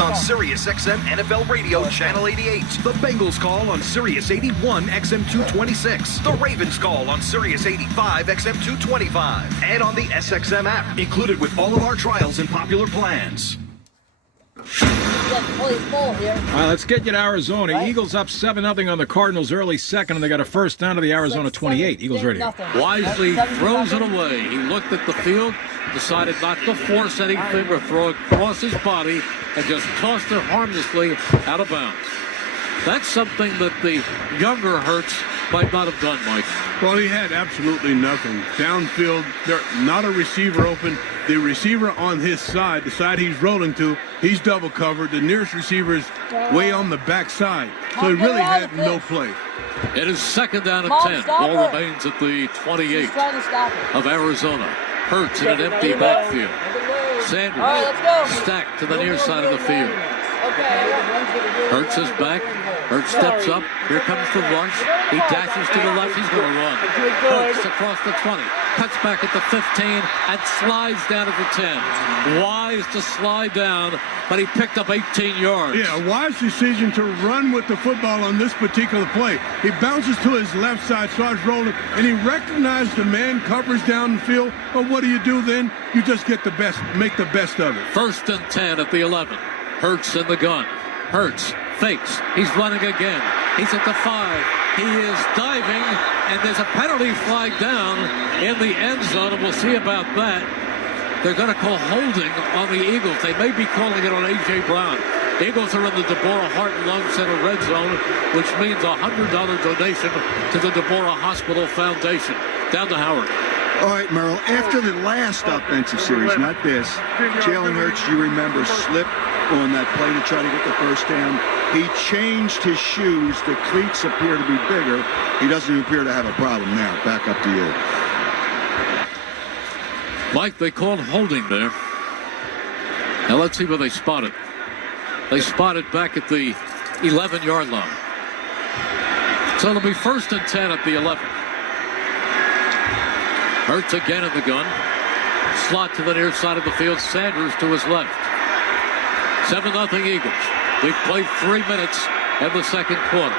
on Sirius XM NFL Radio Channel 88. The Bengals call on Sirius 81 XM 226. The Ravens call on Sirius 85 XM 225. And on the SXM app, included with all of our trials and popular plans. All right, let's get you to Arizona. Right. Eagles up 7-0 on the Cardinals early second, and they got a first down to the Arizona 28. Eagles ready. Wisely throws it away. He looked at the field, decided not to force anything or throw it across his body, and just tossed it harmlessly out of bounds. That's something that the younger Hurts might not have done, Mike. Well, he had absolutely nothing. Downfield, not a receiver open. The receiver on his side, the side he's rolling to, he's double covered. The nearest receiver is way on the back side. So he really had no play. It is second down and 10. Ball remains at the 28 of Arizona. Hurts in an empty backfield. Sanders stacked to the near side of the field. Hurts is back. Hurts steps up. Here comes the rush. He dashes to the left. He's going to run. Hurts across the 20. Cuts back at the 15 and slides down at the 10. Wise to slide down, but he picked up 18 yards. Yeah, a wise decision to run with the football on this particular play. He bounces to his left side, starts rolling, and he recognized the man covers down the field. But what do you do then? You just get the best, make the best of it. First and 10 at the 11. Hurts in the gun. Hurts fakes. He's running again. He's at the 5. He is diving, and there's a penalty flag down in the end zone, and we'll see about that. They're going to call holding on the Eagles. They may be calling it on A.J. Brown. Eagles are in the Deborah Heart and Lung Center red zone, which means a $100 donation to the Deborah Hospital Foundation. Down to Howard. All right, Merrill, after the last offensive series, not this, Jalen Hurts, you remember, slipped on that play to try to get the first down. He changed his shoes. The cleats appear to be bigger. He doesn't appear to have a problem now. Back up to you. Mike, they called holding there. Now let's see where they spot it. They spot it back at the 11-yard line. So it'll be first and 10 at the 11. Hurts again in the gun. Slot to the near side of the field. Sanders to his left. 7-0 Eagles. We've played 3 minutes in the second quarter.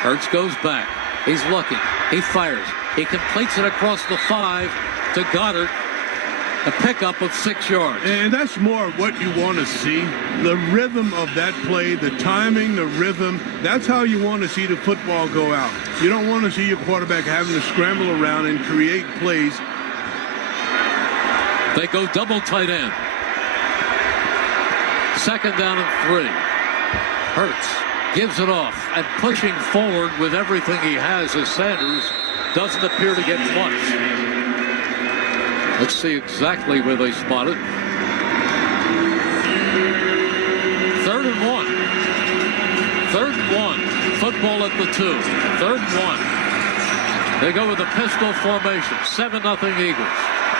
Hurts goes back. He's looking. He fires. He completes it across the 5 to Goddard. A pickup of 6 yards. And that's more what you want to see. The rhythm of that play, the timing, the rhythm. That's how you want to see the football go out. You don't want to see your quarterback having to scramble around and create plays. They go double tight end. Second down and 3. Hurts gives it off and pushing forward with everything he has as Sanders doesn't appear to get much. Let's see exactly where they spot it. 3rd and 1. 3rd and 1. Football at the 2. 3rd and 1. They go with a pistol formation. 7-0 Eagles.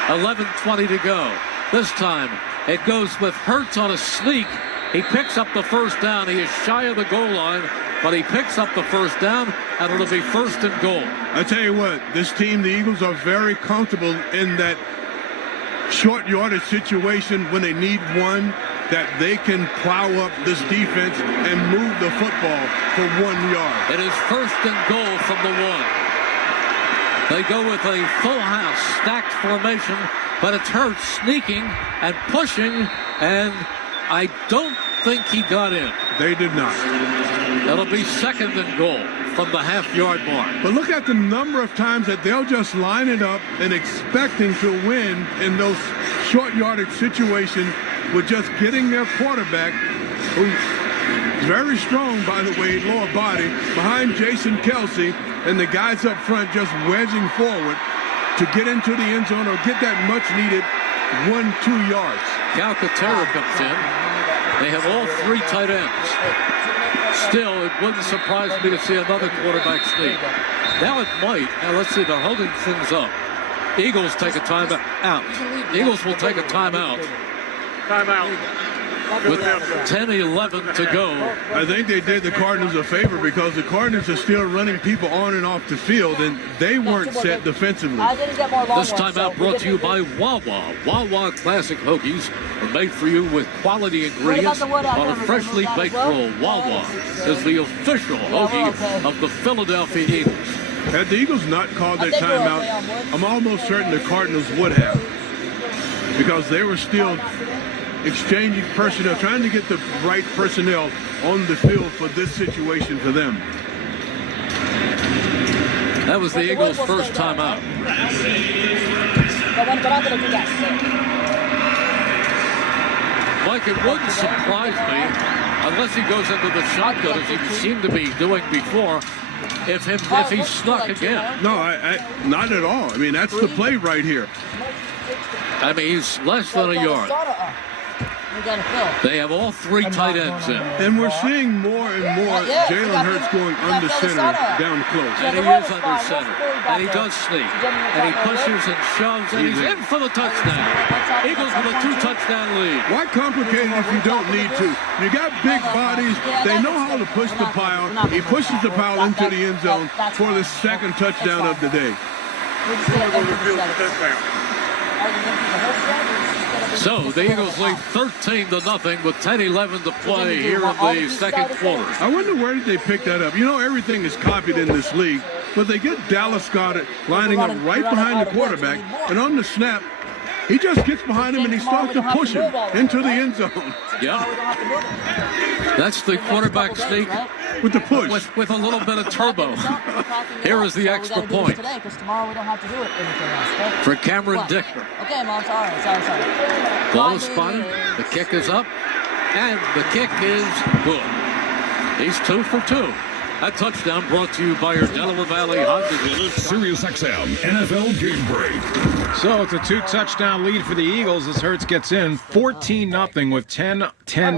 11:20 to go. This time it goes with Hurts on a sneak. He picks up the first down. He is shy of the goal line, but he picks up the first down, and it'll be first and goal. I tell you what, this team, the Eagles, are very comfortable in that short yardage situation when they need one, that they can plow up this defense and move the football for 1 yard. It is first and goal from the 1. They go with a full house stacked formation, but it's Hurts sneaking and pushing, and I don't think he got in. They did not. It'll be second and goal from the half-yard mark. But look at the number of times that they'll just line it up and expecting to win in those short yardage situations with just getting their quarterback, who's very strong, by the way, lower body, behind Jason Kelsey, and the guys up front just wedging forward to get into the end zone or get that much-needed 1-2 yards. Calcaterra comes in. They have all 3 tight ends. Still, it wouldn't surprise me to see another quarterback sneak. Now it might. Now let's see, they're holding things up. Eagles take a timeout. Eagles will take a timeout. Timeout. with 10-11 to go. I think they did the Cardinals a favor because the Cardinals are still running people on and off the field, and they weren't set defensively. This timeout brought to you by Wawa. Wawa Classic Hoagies are made for you with quality ingredients on a freshly baked roll. Wawa is the official hoagie of the Philadelphia Eagles. Had the Eagles not called that timeout, I'm almost certain the Cardinals would have, because they were still exchanging personnel, trying to get the right personnel on the field for this situation for them. That was the Eagles' first timeout. Mike, it wouldn't surprise me, unless he goes into the shotgun, as he seemed to be doing before, if he snuck again. No, I not at all. I mean, that's the play right here. I mean, he's less than a yard. They have all three tight ends in. And we're seeing more and more Jalen Hurts going under center down close. And he is under center. And he does sneak. And he pushes and shoves. And he's in for the touchdown. Eagles with a 2-touchdown lead. Why complicate it if you don't need to? You got big bodies. They know how to push the pile. He pushes the pile into the end zone for the second touchdown of the day. So the Eagles lead 13-0 with 10-11 to play here in the second quarter. I wonder where did they pick that up? You know, everything is copied in this league, but they get Dallas Scott lining up right behind the quarterback, and on the snap, he just gets behind him and he starts to push him into the end zone. Yeah. That's the quarterback sneak with the push. With a little bit of turbo. Here is the extra point. For Cameron Dicker. Okay, Mom, sorry. Ball is spotted. The kick is up. And the kick is good. He's 2 for 2. That touchdown brought to you by your Delaware Valley Honda dealers. Sirius XM NFL Game Break. So it's a 2-touchdown lead for the Eagles as Hurts gets in. 14-0 with 10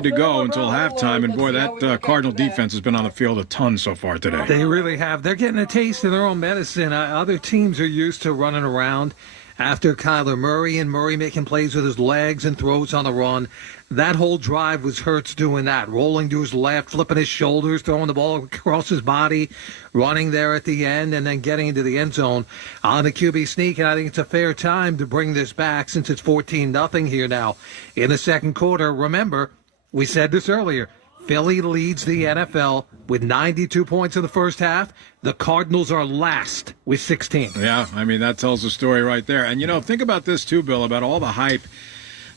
to go until halftime. And boy, that Cardinal defense has been on the field a ton so far today. They really have. They're getting a taste of their own medicine. Other teams are used to running around after Kyler Murray, and Murray making plays with his legs and throws on the run. That whole drive was Hurts doing that, rolling to his left, flipping his shoulders, throwing the ball across his body, running there at the end, and then getting into the end zone on the QB sneak. And I think it's a fair time to bring this back since it's 14-0 here now in the second quarter. Remember, we said this earlier, Philly leads the NFL with 92 points in the first half. The Cardinals are last with 16. Yeah, I mean, that tells the story right there. And, think about this, too, Bill, about all the hype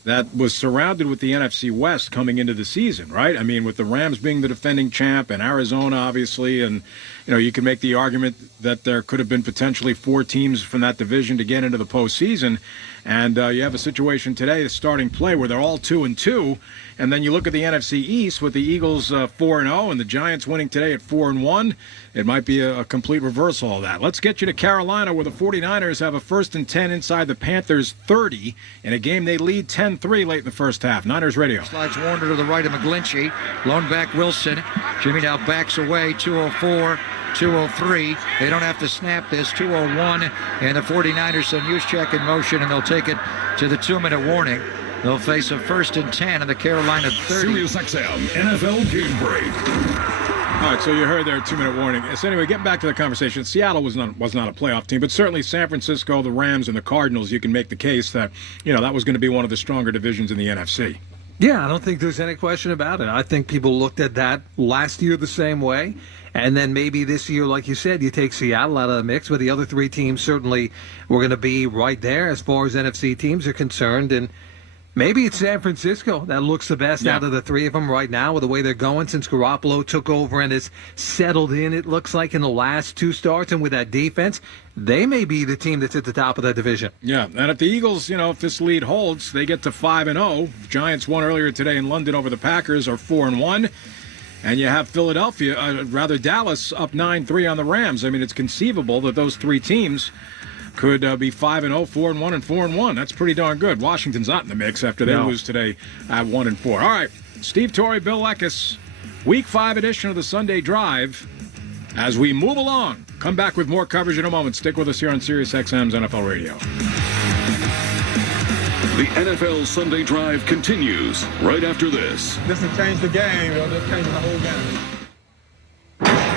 that was surrounded with the NFC West coming into the season, right? I mean, with the Rams being the defending champ and Arizona, obviously, and, you can make the argument that there could have been potentially 4 teams from that division to get into the postseason. And you have a situation today, the starting play, where they're all 2-2. And then you look at the NFC East with the Eagles 4-0 and the Giants winning today at 4-1. It might be a complete reversal of that. Let's get you to Carolina, where the 49ers have a 1st and 10 inside the Panthers 30 in a game they lead 10-3 late in the first half. Niners Radio. Slides Warner to the right of McGlinchey. Lone back Wilson. Jimmy now backs away. 204. 203. They don't have to snap this. 201. And the 49ers send Juszczyk in motion, and they'll take it to the 2-minute warning. They'll face a 1st and 10 in the Carolina 30. Sirius XM NFL Game Break. All right, so you heard their 2-minute warning. So anyway, getting back to the conversation, Seattle was not a playoff team, but certainly San Francisco, the Rams, and the Cardinals, you can make the case that, that was going to be one of the stronger divisions in the NFC. Yeah, I don't think there's any question about it. I think people looked at that last year the same way. And then maybe this year, like you said, you take Seattle out of the mix, but the other 3 teams certainly were going to be right there as far as NFC teams are concerned. And maybe it's San Francisco that looks the best out of the 3 of them right now with the way they're going since Garoppolo took over and has settled in, it looks like, in the last 2 starts. And with that defense, they may be the team that's at the top of that division. Yeah, and if the Eagles, if this lead holds, they get to 5-0. Giants won earlier today in London over the Packers, are 4-1. And you have Dallas up 9-3 on the Rams. I mean, it's conceivable that those 3 teams could be 5-0, 4-1, and 4-1. That's pretty darn good. Washington's not in the mix after they lose today at 1-4. All right, Steve Torrey, Bill Eckes, Week 5 edition of the Sunday Drive. As we move along, come back with more coverage in a moment. Stick with us here on Sirius XM's NFL Radio. The NFL Sunday Drive continues right after this. This will change the game. This changes the whole game.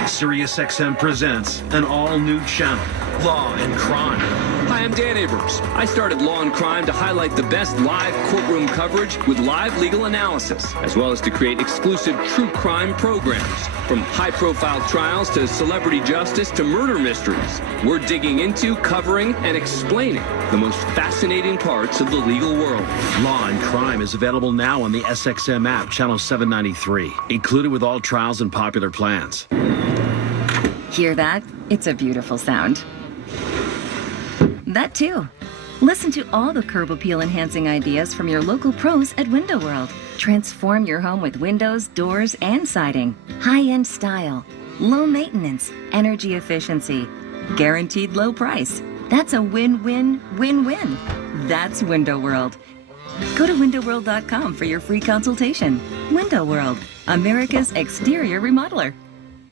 SiriusXM presents an all-new channel, Law and Crime. Hi, I'm Dan Abrams. I started Law and Crime to highlight the best live courtroom coverage with live legal analysis, as well as to create exclusive true crime programs. From high-profile trials to celebrity justice to murder mysteries, we're digging into, covering, and explaining the most fascinating parts of the legal world. Law and Crime is available now on the SXM app, channel 793, included with all trials and popular plans. Hear that? It's a beautiful sound. That too. Listen to all the curb appeal enhancing ideas from your local pros at Window World. Transform your home with windows, doors, and siding. High-end style, low maintenance, energy efficiency, guaranteed low price. That's a win-win, win-win. That's Window World. Go to windowworld.com for your free consultation. Window World, America's exterior remodeler.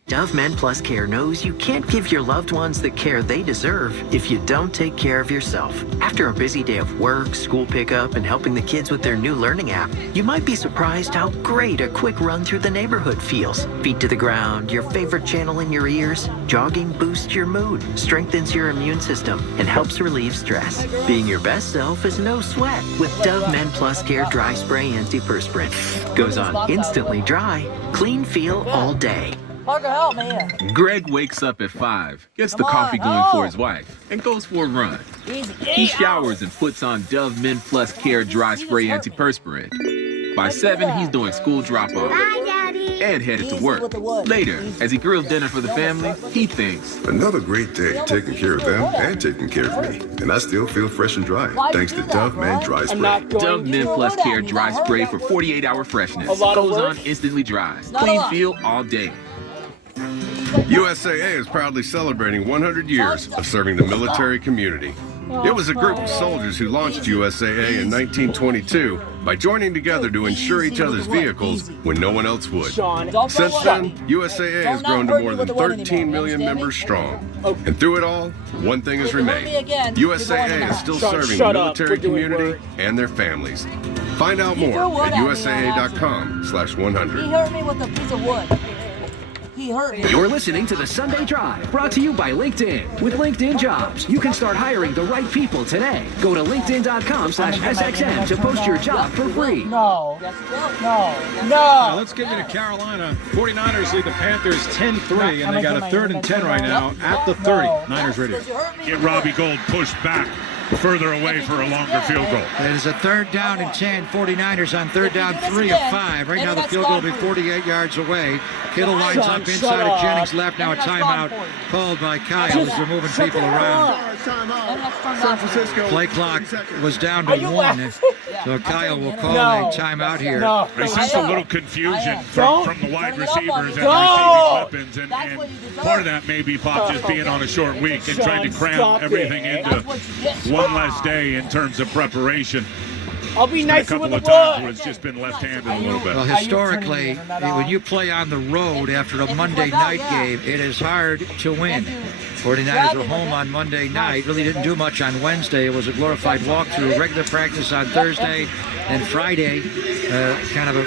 Dove Men Plus Care knows you can't give your loved ones the care they deserve if you don't take care of yourself. After a busy day of work, school pickup, and helping the kids with their new learning app, you might be surprised how great a quick run through the neighborhood feels. Feet to the ground, your favorite channel in your ears. Jogging boosts your mood, strengthens your immune system, and helps relieve stress. Being your best self is no sweat with Dove Men Plus Care Dry Spray Antiperspirant. Goes on instantly dry, clean feel all day. Parker, help me. Greg wakes up at 5, gets the coffee going for his wife, and goes for a run. He showers and puts on Dove Men Plus Care Dry Spray Antiperspirant. By 7, he's doing school drop-off and headed to work. Later, as he grills dinner for the family, he thinks, another great day taking care of them and taking care of me. And I still feel fresh and dry, thanks to Dove Men Dry Spray. Dove Men Plus Care Dry Spray for 48-hour freshness. Goes on instantly dry. Clean feel all day. USAA is proudly celebrating 100 years of serving the military community. It was a group of soldiers who launched USAA in 1922 by joining together to insure each other's vehicles when no one else would. Since then, USAA has grown to more than 13 million members strong. And through it all, one thing has remained. USAA is still serving the military community and their families. Find out more at USAA.com/100. He hurt me with a piece of wood. You're listening to the Sunday Drive, brought to you by LinkedIn. With LinkedIn Jobs, you can start hiring the right people today. Go to linkedin.com/SXM to post your job for free. No. Now let's get you to Carolina. 49ers lead the Panthers 10-3, and they got a 3rd and 10 right now at the 30. Niners Radio. Get Robbie Gould pushed back further away for a longer field goal. It is a 3rd down and 10. 49ers on 3rd down, 3 of 5. Right now the field goal will be 48 yards away. Kittle lines up inside of Jennings left. Now a timeout called by Kyle as they're moving people around. San Francisco. Play clock was down to 1. So Kyle will call a timeout here. I sense a little confusion from the wide receivers and receiving weapons, and part of that may be Pop just being on a short week and trying to cram everything into one less day in terms of preparation. I'll be nice with the wood. A couple of times where it's just been left-handed a little bit. Well, historically, when you play on the road after a Monday night game, it is hard to win. 49ers were home on Monday night. Really didn't do much on Wednesday. It was a glorified walkthrough. Regular practice on Thursday and Friday. Kind of a